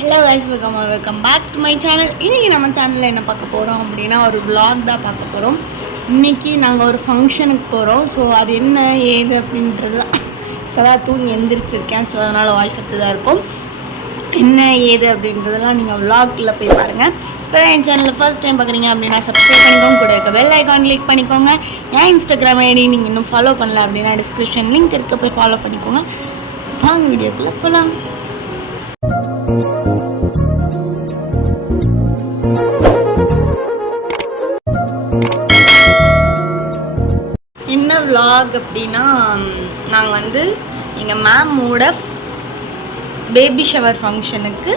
Hello guys, welcome back to my channel. இன்றைக்கி நம்ம சேனலில் என்ன பார்க்க போகிறோம் அப்படின்னா ஒரு vlog தான் பார்க்க போகிறோம். இன்றைக்கி நாங்கள் ஒரு ஃபங்க்ஷனுக்கு போகிறோம். ஸோ அது என்ன ஏது அப்படின்றதுலாம் இப்போ தான் தூங்கி எந்திரிச்சிருக்கேன். ஸோ அதனால் வாய்ஸ் அப்படி தான் இருக்கும். என்ன ஏது அப்படின்றதெல்லாம் நீங்கள் vlogல போய் பாருங்கள். இப்போ என் சேனலில் ஃபர்ஸ்ட் டைம் பார்க்குறீங்க அப்படின்னா சப்ஸ்கிரைப் பண்ணிக்கோங்க, கூட இருக்க பெல் ஐக்கான் கிளிக் பண்ணிக்கோங்க. என் இன்ஸ்டாகிராம் ஐடி நீங்கள் இன்னும் ஃபாலோ பண்ணல அப்படின்னா டிஸ்கிரிப்ஷன் லிங்க் இருக்க போய் ஃபாலோ பண்ணிக்கோங்க. வாங்க வீடியோக்குள்ளே போகலாம். என்ன vlog அப்படின்னா, நாங்கள் வந்து எங்கள் மேமோட பேபி ஷவர் ஃபங்க்ஷனுக்கு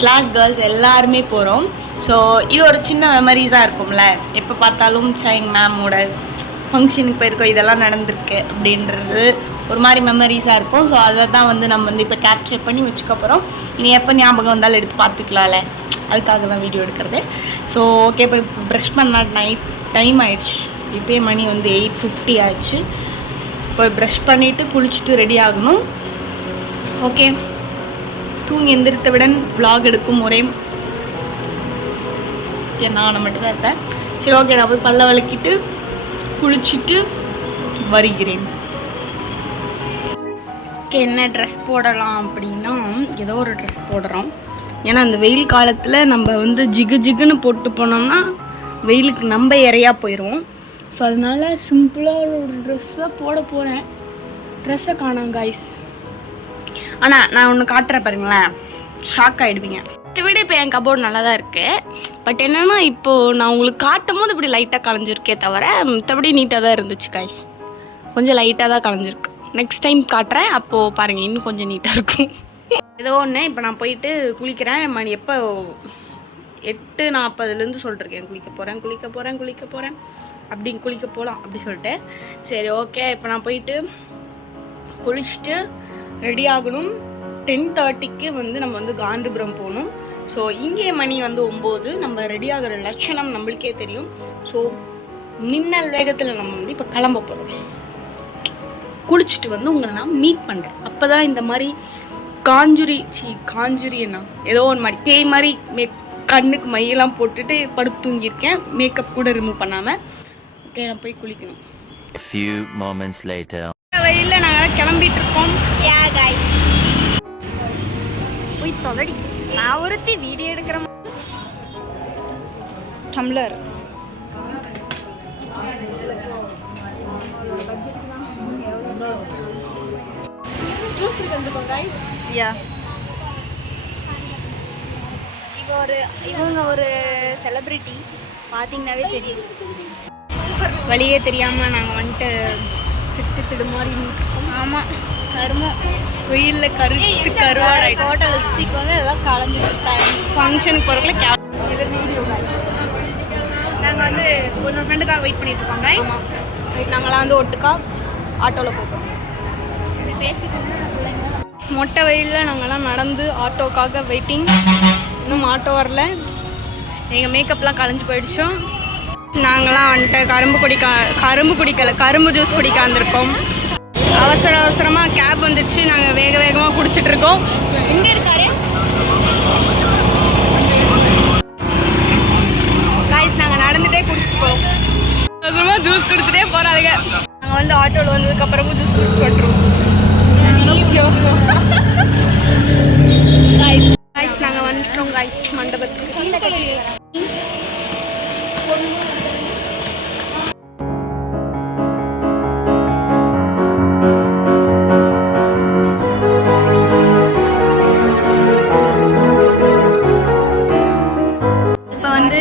கிளாஸ் கேர்ள்ஸ் எல்லாருமே போகிறோம். ஸோ இது ஒரு சின்ன மெமரிஸாக இருக்கும்ல, எப்போ பார்த்தாலும் எங்கள் மேமோட ஃபங்க்ஷனுக்கு போயிருக்கோம், இதெல்லாம் நடந்திருக்கு அப்படின்றது ஒரு மாதிரி மெமரிஸாக இருக்கும். ஸோ அதை தான் வந்து நம்ம வந்து இப்போ கேப்சர் பண்ணி வச்சுக்க போகிறோம். இனி எப்போ ஞாபகம் வந்தாலும் எடுத்து பார்த்துக்கலாம்ல, அதுக்காக தான் வீடியோ எடுக்கிறது. ஸோ ஓகே, இப்போ ப்ரஷ் பண்ண நைட் டைம் ஆயிடுச்சு. இப்போயே மணி வந்து 8:50 ஆச்சு. இப்போ ப்ரஷ் பண்ணிவிட்டு குளிச்சுட்டு ரெடி ஆகணும். ஓகே, தூங்கி எந்திரித்தவுடன் vlog எடுக்கும் ஒரே நான் மட்டும்தான் இருப்பேன். சரி ஓகே, நான் போய் பல்ல விளக்கிட்டு குளிச்சுட்டு வருகிறேன். ஓகே, என்ன ட்ரெஸ் போடலாம் அப்படின்னா ஏதோ ஒரு ட்ரெஸ் போடுறோம். ஏன்னா அந்த வெயில் காலத்தில் நம்ம வந்து ஜிகுன்னு போட்டு போனோம்னா வெயிலுக்கு நம்ம இறையா போயிடுவோம். ஸோ அதனால சிம்பிளாக ஒரு ட்ரெஸ் தான் போட போகிறேன். ட்ரெஸ்ஸை காணோம் காய்ஸ். ஆனால் நான் ஒன்று காட்டுறேன் பாருங்களேன், ஷாக் ஆகிடுவீங்க. விட இப்போ என் கபோர்டு நல்லா தான் இருக்குது. பட் என்னென்னா இப்போது நான் உங்களுக்கு காட்டும் போது இப்படி லைட்டாக கலைஞ்சிருக்கே தவிர மற்றபடி நீட்டாக தான் இருந்துச்சு காய்ஸ். கொஞ்சம் லைட்டாக தான் கலைஞ்சிருக்கு. நெக்ஸ்ட் டைம் காட்டுறேன், அப்போது பாருங்கள் இன்னும் கொஞ்சம் நீட்டாக இருக்கும். ஏதோ ஒன்று. இப்போ நான் போயிட்டு குளிக்கிறேன். மணி எப்போ 8:40 சொல்லிட்டுருக்கேன். குளிக்க போகிறேன் அப்படின்னு குளிக்க போகலாம் அப்படி சொல்லிட்டு. சரி ஓகே, இப்போ நான் போயிட்டு குளிச்சுட்டு ரெடி ஆகணும். 10:30க்கு வந்து நம்ம வந்து காந்திபுரம் போகணும். ஸோ இங்கே மணி வந்து 9. நம்ம ரெடி ஆகிற லட்சணம் நம்மளுக்கே தெரியும். ஸோ மின்னல் வேகத்தில் நம்ம வந்து இப்போ கிளம்ப போகிறோம். குளிச்சுட்டு வந்து உங்களை நான் மீட் பண்ணுறேன். அப்போ தான் இந்த மாதிரி காஞ்சுரி என்ன ஏதோ ஒரு மாதிரி பேய் மாதிரி கண்ணுக்கு மையெல்லாம் போட்டுட்டு படுத்து தூங்கியிருக்கேன், மேக்கப் கூட ரிமூவ் பண்ணாமல். ஓகே, நான் போய் குளிக்கணும். வெயிலில் நாங்கள் கிளம்பிட்டு இருக்கோம். போய் தொலடி, நான் ஒருத்தி வீடியோ எடுக்கிற டம்ளர். ஜூஸ் குடிச்சிருக்கோம் கைஸ். யா, இவங்க ஒரு செலிபிரிட்டி பார்த்தீங்கன்னாவே தெரியும். வழியே தெரியாமல் நாங்கள் வந்துட்டு திட்டு மாதிரி இருக்கோம். ஆமாம், கருமம் வெயிலில் கருவாடை டோட்டல் லிப்ஸ்டிக் வந்து எல்லாம் கலைஞ்சிட்டு ஃபங்க்ஷனுக்கு போகிறக்குள்ள நாங்கள் வந்து ஒரு ஃப்ரெண்டுக்காக வெயிட் பண்ணிட்டு இருக்கோம் கைஸ். நாங்களாம் வந்து ஒட்டுக்கா ஆட்டோவில் போகிறோம். மொட்டை வெயிலில் நாங்கள்லாம் நடந்து ஆட்டோக்காக வெயிட்டிங். இன்னும் ஆட்டோ வரல. எங்கள் மேக்கப்லாம் கலைஞ்சி போயிடுச்சோம். நாங்களாம் வந்துட்டு கரும்பு ஜூஸ் குடிக்க வந்திருக்கோம். அவசரமாக கேப் வந்துடுச்சு. நாங்கள் வேகமாக குடிச்சிட்ருக்கோம். இங்கே இருக்காரு காய்ஸ். நாங்கள் நடந்துகிட்டே குடிச்சிட்டு போகிறோம். அவசரமாக ஜூஸ் குடிச்சிட்டே போகிறாங்க. நாங்கள் வந்து ஆட்டோவில் வந்ததுக்கப்புறமும் ஜூஸ் குடிச்சிட்டு வந்துடுவோம். காய்ஸ் நாங்கள் வந்துட்டோம் காய்ஸ் மண்டபத்துக்கு. இப்போ வந்து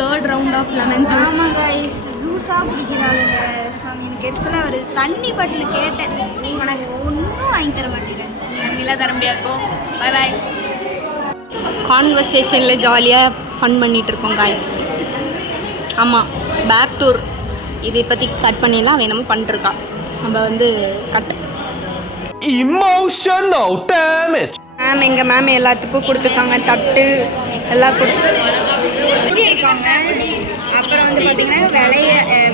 third round of lemon juice. ஆமாம் காய்ஸ், ஜூஸாக குடிக்கிறாங்க சாமி. எனக்கு எரிச்சலாக வருது. தண்ணி பாட்டில் கேட்டேன், எனக்கு ஒன்றும் வாங்கி தர மாட்டேங்கிறேன். தண்ணிலாம் தர முடியாதுக்கோ. பாய் பாய். கான்வர்சேஷனில் ஜாலியாக ஃபன் பண்ணிகிட்ருக்கோம் காய்ஸ். ஆமாம், பேக் டூர் இதை பற்றி கட் பண்ணிடலாம். வேணுமோ பண்ணிட்டுருக்கா. நம்ம வந்து கட் இமோஷனல் டேமேஜ். எங்கள் மேம் எல்லாத்துக்கும் கொடுத்துருக்காங்க. தட்டு எல்லாம் கொடுத்துருக்காங்க. அப்புறம் வந்து பார்த்தீங்கன்னா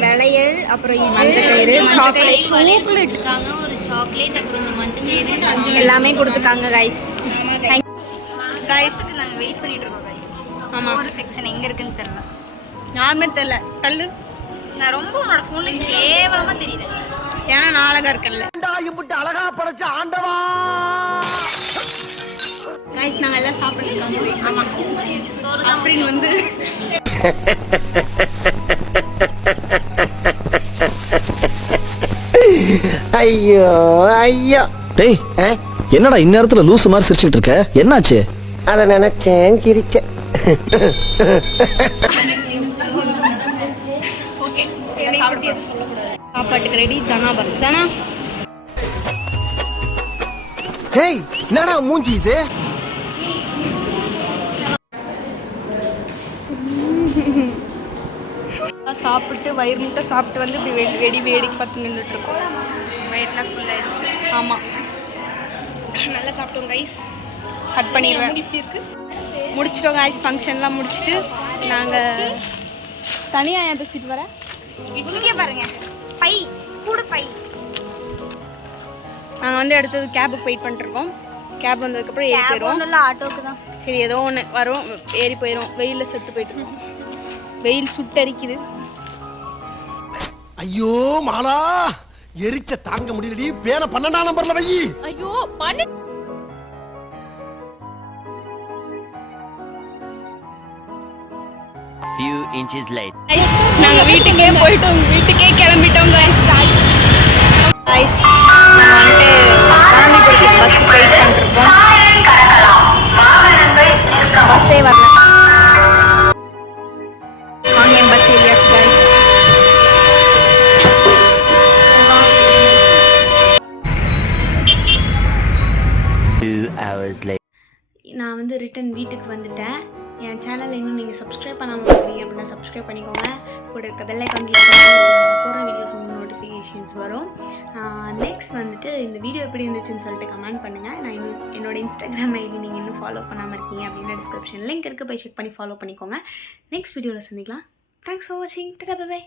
விளையல், அப்புறம் மஞ்சள் சாக்லேட் இருக்காங்க, ஒரு சாக்லேட், அப்புறம் இந்த மஞ்சள் எல்லாமே கொடுத்துருக்காங்க கைஸ். கைஸ் நாங்கள் வெயிட் பண்ணிட்டு இருக்கோம் கைஸ். ஆமாம் ஒரு செக்ஷன் எங்கே இருக்குன்னு தெரியல. யாருமே தெரியல. தள்ளு. நான் ரொம்ப உன்னோட ஃபோனில் கேவலமாக தெரியுது. ஏன்னா நான் அழகா இருக்கேன்ல. அழகா படைச்ச ஆண்டவா. கைஸ் நாங்கள் எல்லாம் சாப்பிட்டுருக்கோம். ஆமாம், சோறு தான் அப்படின்னு வந்து ஐயோ ஐயோ. டேய் என்னடா இந்நேரத்துல லூசு மாதிரி சிரிச்சுட்டு இருக்க? என்னாச்சு? அத நினைச்சேன் சிரிச்சேன். சாப்பாட்டுக்கு ரெடி. ஜனா பர் ஜனா. ஹேய் என்னடா மூஞ்சி இது? சாப்பிட்டு வயிறு முட்டை சாப்பிட்டு வந்து இப்படி வேடிக்கை பார்த்து நின்றுட்டு இருக்கோம். வயிறுலாம் ஃபுல் ஆயிடுச்சு. ஆமாம், நல்லா சாப்பிட்டோம் கைஸ். கட் பண்ணிடுவேன். முடிச்சிட்டோம் கைஸ். ஃபங்க்ஷன்லாம் முடிச்சுட்டு நாங்கள் தனியாக ஏன் பேசிட்டு வரேன். இங்கே பாருங்க, பை கூட பை. நாங்கள் வந்து அடுத்தது கேபுக்கு வெயிட் பண்ணிட்டுருக்கோம். கேப் வந்ததுக்கப்புறம் ஏறி போயிடுவோம். இல்லை, ஆட்டோக்கு தான். சரி, ஏதோ ஒன்று வரும், ஏறி போயிடும். வெயிலில் செத்து போயிட்டுருக்கோம். வெயில் சுட்டரிக்குது. ஐயோ மாலா, எரிச்ச தாங்க முடியலடி. பேன 12ஆம் நம்பர்ல வை. ஐயோ பண்ணு. Few inches later. நாங்கள் வீட்டுக்கே போயிட்டோம். வீட்டுக்கே கிளம்பிட்டோம் கைஸ். கைஸ் நாங்கள் வந்துட்டு காந்திபுரத்துக்கு பஸ் வெயிட் பண்ணிருக்கோம். பஸ்ஸே வரல. காங்கேயம் பஸ் ஏரியாச்சு கைஸ். நான் வந்து ரிட்டன் வீட்டுக்கு வந்துட்டேன். என் சேனலை இன்னும் நீங்கள் சப்ஸ்கிரைப் பண்ணாமல் இருக்கீங்க அப்படின்னா சப்ஸ்கிரைப் பண்ணிக்கோங்க. கூட இருக்க பெல் ஐக்கான் கிளிக் பண்ணி போகிற வீடியோஸ் உங்களுக்கு நோட்டிஃபிகேஷன்ஸ் வரும். நெக்ஸ்ட் வந்துட்டு இந்த வீடியோ எப்படி இருந்துச்சுன்னு சொல்லிட்டு கமெண்ட் பண்ணுங்கள். நான் இன்னும் என்னோட இன்ஸ்டாகிராம் ஐடி நீங்கள் இன்னும் ஃபாலோ பண்ணாமல் இருக்கீங்க அப்படின்னா டிஸ்கிரிப்ஷன் லிங்க் இருக்குது, போய் செக் பண்ணி ஃபாலோ பண்ணிக்கோங்க. நெக்ஸ்ட் வீடியோவில் சந்திக்கலாம். தேங்க்ஸ் ஃபார் வாட்சிங். Tata bye.